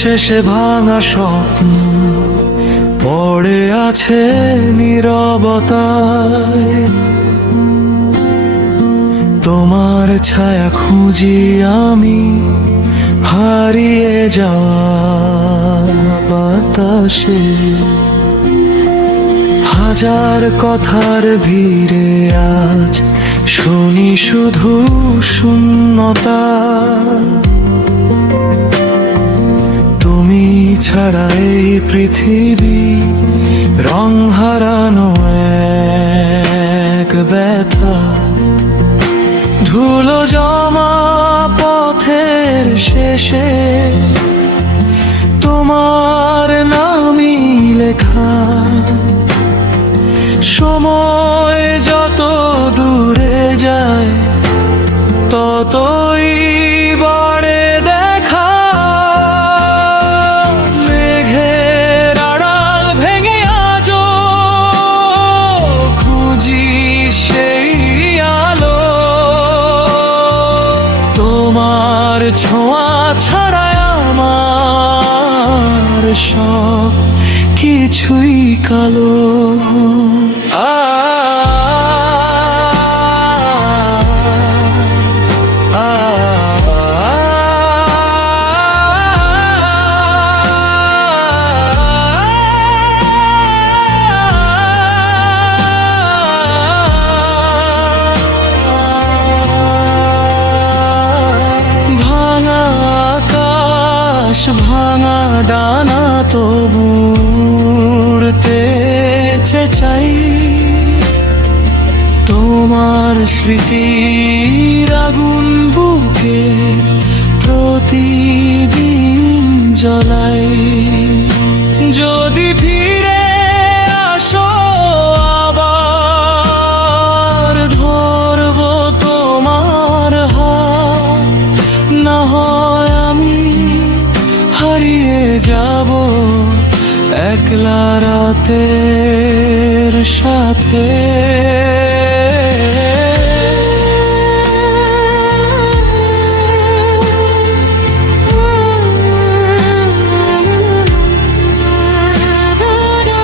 শেষে ভাঙা স্বপ্ন পড়ে আছে নীরবতায়। তোমার ছায়া খুঁজি আমি হারিয়ে যাওয়া বাতাসে। হাজার কথার ভিড়ে আজ শুনি শুধু শূন্যতা। তুমি ছাড়া এই পৃথিবী রং হারানো এক ব্যথা। ধুলো জমা পথের শেষে তোমার নামই লেখা। সময় যত দূরে যায় ততই বাড়ে দেখা। মেঘের আড়াল ভেঙে আজও খুঁজি সেই আলো। তোমার ছোঁয়া ছাড়া আমার সব কিছুই কালো। ভাঙা ডানা তবু উড়তে চাই। তোমার স্মৃতির আগুন বুকে প্রতিদিন জ্বলাই। যদি ফিরে আসো আবার ধরব তোমার হাত। না হয় আমি হারিয়ে যাব একলা রাতের সাথে।